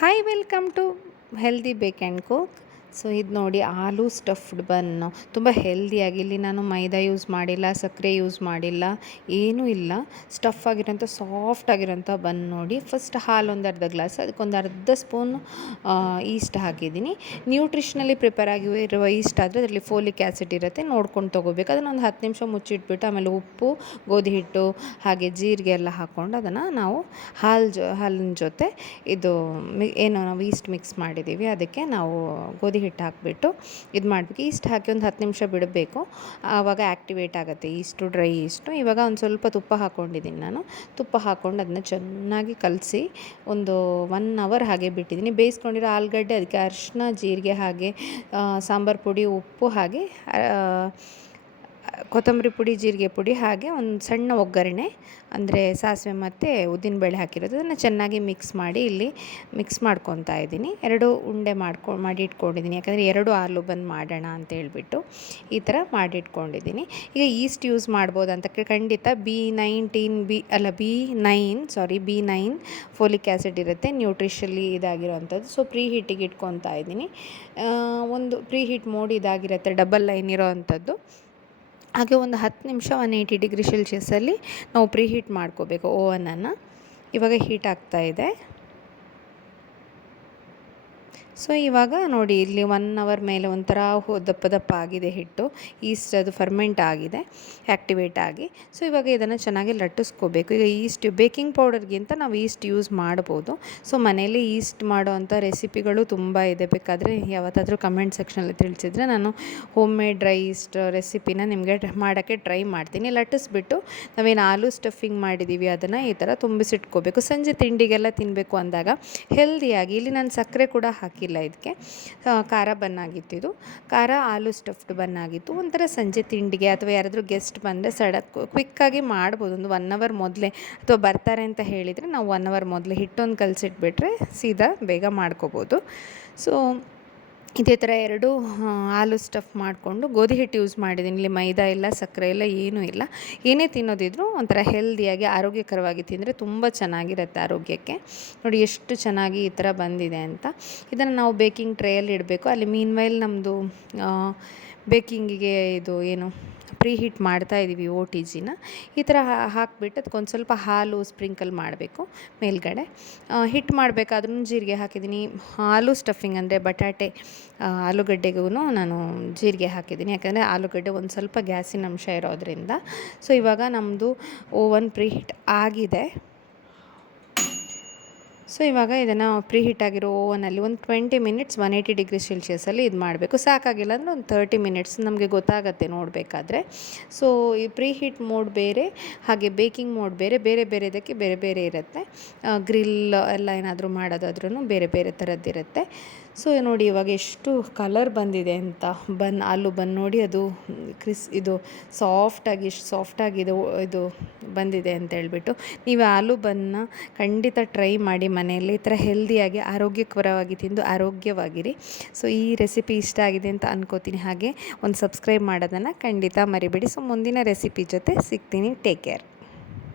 Hi welcome to healthy ಬೇಕ್ and cook. So ಇದು ನೋಡಿ ಆಲೂ ಸ್ಟಫ್ಡ್ ಬನ್ನು ತುಂಬ ಹೆಲ್ದಿಯಾಗಿ. ಇಲ್ಲಿ ನಾನು ಮೈದಾ ಯೂಸ್ ಮಾಡಿಲ್ಲ, ಸಕ್ಕರೆ ಯೂಸ್ ಮಾಡಿಲ್ಲ, ಏನೂ ಇಲ್ಲ. ಸ್ಟಫ್ ಆಗಿರೋಂಥ ಸಾಫ್ಟ್ ಆಗಿರೋಂಥ ಬನ್ ನೋಡಿ. ಫಸ್ಟ್ ಹಾಲು ಒಂದು ಅರ್ಧ ಗ್ಲಾಸ್, ಅದಕ್ಕೊಂದು ಅರ್ಧ ಸ್ಪೂನು ಈಸ್ಟ್ ಹಾಕಿದ್ದೀನಿ. ನ್ಯೂಟ್ರಿಷನಲ್ಲಿ ಪ್ರಿಪೇರ್ ಆಗಿರುವ ಈಸ್ಟ್ ಆದರೆ ಅದರಲ್ಲಿ ಫೋಲಿಕ್ ಆ್ಯಸಿಡ್ ಇರುತ್ತೆ, ನೋಡ್ಕೊಂಡು ತೊಗೋಬೇಕು. ಅದನ್ನು ಒಂದು 10 ನಿಮಿಷ ಮುಚ್ಚಿಟ್ಬಿಟ್ಟು ಆಮೇಲೆ ಉಪ್ಪು, ಗೋಧಿ ಹಿಟ್ಟು ಹಾಗೆ ಜೀರಿಗೆ ಎಲ್ಲ ಹಾಕ್ಕೊಂಡು ಅದನ್ನು ನಾವು ಹಾಲಿನ ಜೊತೆ ಇದು ಏನು ನಾವು ಈಸ್ಟ್ ಮಿಕ್ಸ್ ಮಾಡಿದ್ದೀವಿ ಅದಕ್ಕೆ ನಾವು ಗೋಧಿ ಹಿಟ್ಟು ಹಾಕಿಬಿಟ್ಟು ಇದು ಮಾಡಬೇಕು. ಈಸ್ಟ್ ಹಾಕಿ ಒಂದು 10 ನಿಮಿಷ ಬಿಡಬೇಕು, ಆವಾಗ ಆ್ಯಕ್ಟಿವೇಟ್ ಆಗುತ್ತೆ ಈಸ್ಟು, ಡ್ರೈ ಈಸ್ಟು. ಇವಾಗ ಒಂದು ಸ್ವಲ್ಪ ತುಪ್ಪ ಹಾಕ್ಕೊಂಡಿದ್ದೀನಿ ನಾನು. ತುಪ್ಪ ಹಾಕ್ಕೊಂಡು ಅದನ್ನ ಚೆನ್ನಾಗಿ ಕಲಸಿ ಒಂದು 1 ಅವರ್ ಹಾಗೆ ಬಿಟ್ಟಿದ್ದೀನಿ. ಬೇಯಿಸ್ಕೊಂಡಿರೋ ಆಲೂಗಡ್ಡೆ, ಅದಕ್ಕೆ ಅರಿಶಿನ, ಜೀರಿಗೆ ಹಾಗೆ ಸಾಂಬಾರು ಪುಡಿ, ಉಪ್ಪು ಹಾಗೆ ಕೊತ್ತಂಬರಿ ಪುಡಿ, ಜೀರಿಗೆ ಪುಡಿ ಹಾಗೆ ಒಂದು ಸಣ್ಣ ಒಗ್ಗರಣೆ ಅಂದರೆ ಸಾಸಿವೆ ಮತ್ತು ಉದ್ದಿನಬೇಳೆ ಹಾಕಿರೋದು. ಅದನ್ನು ಚೆನ್ನಾಗಿ ಮಿಕ್ಸ್ ಮಾಡಿ ಇಲ್ಲಿ ಮಿಕ್ಸ್ ಮಾಡ್ಕೊತಾ ಇದ್ದೀನಿ. 2 ಉಂಡೆ ಮಾಡಿ ಇಟ್ಕೊಂಡಿದ್ದೀನಿ, ಯಾಕಂದರೆ 2 ಆಲೂ ಬಂದು ಮಾಡೋಣ ಅಂತ ಹೇಳ್ಬಿಟ್ಟು ಈ ಥರ ಮಾಡಿಟ್ಕೊಂಡಿದ್ದೀನಿ. ಈಗ ಈಸ್ಟ್ ಯೂಸ್ ಮಾಡ್ಬೋದು ಅಂತ ಖಂಡಿತ. B9 ಫೋಲಿಕ್ ಆ್ಯಸಿಡ್ ಇರುತ್ತೆ, ನ್ಯೂಟ್ರಿಷಲ್ಲಿ ಇದಾಗಿರೋವಂಥದ್ದು. ಸೊ ಪ್ರೀ ಹೀಟಿಗೆ ಇಟ್ಕೊತಾ ಇದ್ದೀನಿ. ಒಂದು ಪ್ರೀ ಹೀಟ್ ಮೋಡ್ ಇದಾಗಿರುತ್ತೆ, ಡಬಲ್ ಲೈನ್ ಇರೋ ಅಂಥದ್ದು. ಹಾಗೆ ಒಂದು 10 ನಿಮಿಷ 180 ಡಿಗ್ರಿ ಸೆಲ್ಸಿಯಸ್ಸಲ್ಲಿ ನಾವು ಪ್ರೀ ಹೀಟ್ ಮಾಡ್ಕೋಬೇಕು ಓವನನ್ನು. ಇವಾಗ ಹೀಟ್ ಆಗ್ತಾಯಿದೆ. ಸೊ ಇವಾಗ ನೋಡಿ ಇಲ್ಲಿ 1 ಅವರ್ ಮೇಲೆ ಒಂಥರ ದಪ್ಪ ಆಗಿದೆ ಹಿಟ್ಟು. ಈಸ್ಟ್ ಅದು ಫರ್ಮೆಂಟ್ ಆಗಿದೆ, ಆ್ಯಕ್ಟಿವೇಟ್ ಆಗಿ. ಸೊ ಇವಾಗ ಇದನ್ನು ಚೆನ್ನಾಗಿ ಲಟ್ಟಿಸ್ಕೋಬೇಕು. ಈಗ ಈಸ್ಟ್ ಬೇಕಿಂಗ್ ಪೌಡರ್ಗಿಂತ ನಾವು ಈಸ್ಟ್ ಯೂಸ್ ಮಾಡ್ಬೋದು. ಸೊ ಮನೇಲಿ ಈಸ್ಟ್ ಮಾಡೋವಂಥ ರೆಸಿಪಿಗಳು ತುಂಬ ಇದೆ. ಬೇಕಾದರೆ ಯಾವತ್ತಾದರೂ ಕಮೆಂಟ್ ಸೆಕ್ಷನಲ್ಲಿ ತಿಳಿಸಿದರೆ ನಾನು ಹೋಮ್ ಮೇಡ್ ಡ್ರೈ ಈಸ್ಟ್ ರೆಸಿಪಿನ ನಿಮಗೆ ಮಾಡೋಕ್ಕೆ ಟ್ರೈ ಮಾಡ್ತೀನಿ. ಲಟ್ಟಿಸ್ಬಿಟ್ಟು ನಾವೇನು ಆಲೂ ಸ್ಟಫಿಂಗ್ ಮಾಡಿದ್ದೀವಿ ಅದನ್ನು ಈ ಥರ ತುಂಬಿಸಿಟ್ಕೋಬೇಕು. ಸಂಜೆ ತಿಂಡಿಗೆಲ್ಲ ತಿನ್ನಬೇಕು ಅಂದಾಗ ಹೆಲ್ದಿಯಾಗಿ. ಇಲ್ಲಿ ನಾನು ಸಕ್ಕರೆ ಕೂಡ ಹಾಕಿಲ್ಲ ಇದಕ್ಕೆ. ಖಾರ ಬನ್ನಾಗಿತ್ತು, ಇದು ಖಾರ ಆಲೂ ಸ್ಟಫ್ಡ್ ಬನ್ನಾಗಿತ್ತು. ಒಂಥರ ಸಂಜೆ ತಿಂಡಿಗೆ ಅಥವಾ ಯಾರಾದರೂ ಗೆಸ್ಟ್ ಬಂದರೆ ಕ್ವಿಕ್ಕಾಗಿ ಮಾಡ್ಬೋದು. ಒಂದು 1 ಅವರ್ ಮೊದಲೇ, ಅಥವಾ ಬರ್ತಾರೆ ಅಂತ ಹೇಳಿದರೆ ನಾವು 1 ಅವರ್ ಮೊದಲೇ ಹಿಟ್ಟೊಂದು ಕಲಸಿಟ್ಬಿಟ್ರೆ ಸೀದಾ ಬೇಗ ಮಾಡ್ಕೋಬೋದು. ಸೊ ಇದೇ ಥರ 2 ಆಲೂ ಸ್ಟಫ್ ಮಾಡಿಕೊಂಡು ಗೋಧಿ ಹಿಟ್ಟು ಯೂಸ್ ಮಾಡಿದ್ದೀನಿ. ಇಲ್ಲಿ ಮೈದಾ ಇಲ್ಲ, ಸಕ್ಕರೆ ಇಲ್ಲ, ಏನೂ ಇಲ್ಲ. ಏನೇ ತಿನ್ನೋದಿದ್ರು ಒಂಥರ ಹೆಲ್ದಿಯಾಗಿ ಆರೋಗ್ಯಕರವಾಗಿ ತಿಂದರೆ ತುಂಬ ಚೆನ್ನಾಗಿರುತ್ತೆ ಆರೋಗ್ಯಕ್ಕೆ. ನೋಡಿ ಎಷ್ಟು ಚೆನ್ನಾಗಿ ಈ ಥರ ಬಂದಿದೆ ಅಂತ. ಇದನ್ನು ನಾವು ಬೇಕಿಂಗ್ ಟ್ರೇಯಲ್ಲಿ ಇಡಬೇಕು. ಅಲ್ಲಿ ಮೀನ್ವೈಲ್ ನಮ್ಮದು ಬೇಕಿಂಗಿಗೆ ಇದು ಏನು ಪ್ರೀ ಹೀಟ್ ಮಾಡ್ತಾಯಿದ್ದೀವಿ OTGನ. ಈ ಥರ ಹಾಕಿಬಿಟ್ಟು ಅದಕ್ಕೊಂದು ಸ್ವಲ್ಪ ಹಾಲು ಸ್ಪ್ರಿಂಕಲ್ ಮಾಡಬೇಕು ಮೇಲ್ಗಡೆ. ಹಿಟ್ಟು ಮಾಡಬೇಕಾದ್ರೂ ಜೀರಿಗೆ ಹಾಕಿದ್ದೀನಿ. ಆಲೂ ಸ್ಟಫಿಂಗ್ ಅಂದರೆ ಬಟಾಟೆ ಆಲೂಗಡ್ಡೆಗೂ ನಾನು ಜೀರಿಗೆ ಹಾಕಿದ್ದೀನಿ, ಯಾಕಂದರೆ ಆಲೂಗಡ್ಡೆ ಒಂದು ಸ್ವಲ್ಪ ಗ್ಯಾಸಿನ ಅಂಶ ಇರೋದರಿಂದ. ಸೊ ಇವಾಗ ನಮ್ಮದು ಓವನ್ ಪ್ರೀ ಹೀಟ್ ಆಗಿದೆ. ಸೊ ಇವಾಗ ಇದನ್ನು ಪ್ರೀ ಹೀಟ್ ಆಗಿರೋ ಓವನಲ್ಲಿ ಒಂದು 20 ಮಿನಿಟ್ಸ್ 180 ಡಿಗ್ರಿ ಸೆಲ್ಸಿಯಸ್ಸಲ್ಲಿ ಇದು ಮಾಡಬೇಕು. ಸಾಕಾಗಿಲ್ಲ ಅಂದರೆ ಒಂದು 30 ಮಿನಿಟ್ಸ್ ನಮಗೆ ಗೊತ್ತಾಗುತ್ತೆ ನೋಡಬೇಕಾದ್ರೆ. ಸೊ ಈ ಪ್ರೀ ಹೀಟ್ ಮೋಡ್ ಬೇರೆ, ಹಾಗೆ ಬೇಕಿಂಗ್ ಮೋಡ್ ಬೇರೆ, ಬೇರೆದಕ್ಕೆ ಬೇರೆ ಇರುತ್ತೆ. ಗ್ರಿಲ್ ಎಲ್ಲ ಏನಾದರೂ ಮಾಡೋದಾದ್ರೂ ಬೇರೆ ಥರದ್ದಿರುತ್ತೆ. ಸೊ ನೋಡಿ ಇವಾಗ ಎಷ್ಟು ಕಲರ್ ಬಂದಿದೆ ಅಂತ. ಆಲೂ ಬನ್ ನೋಡಿ, ಅದು ಇದು ಎಷ್ಟು ಸಾಫ್ಟಾಗಿದೆ ಇದು ಬಂದಿದೆ ಅಂತ ಹೇಳ್ಬಿಟ್ಟು. ನೀವು ಆಲೂ ಬನ್ನ ಖಂಡಿತ ಟ್ರೈ ಮಾಡಿ ಮನೆಯಲ್ಲಿ. ಈ ಥರ ಹೆಲ್ದಿಯಾಗಿ ಆರೋಗ್ಯಕರವಾಗಿ ತಿಂದು ಆರೋಗ್ಯವಾಗಿರಿ. ಸೊ ಈ ರೆಸಿಪಿ ಇಷ್ಟ ಆಗಿದೆ ಅಂತ ಅನ್ಕೋತೀನಿ. ಹಾಗೆ ಒಂದು ಸಬ್ಸ್ಕ್ರೈಬ್ ಮಾಡೋದನ್ನು ಖಂಡಿತ ಮರಿಬೇಡಿ. ಸೊ ಮುಂದಿನ ರೆಸಿಪಿ ಜೊತೆ ಸಿಗ್ತೀನಿ. Take care.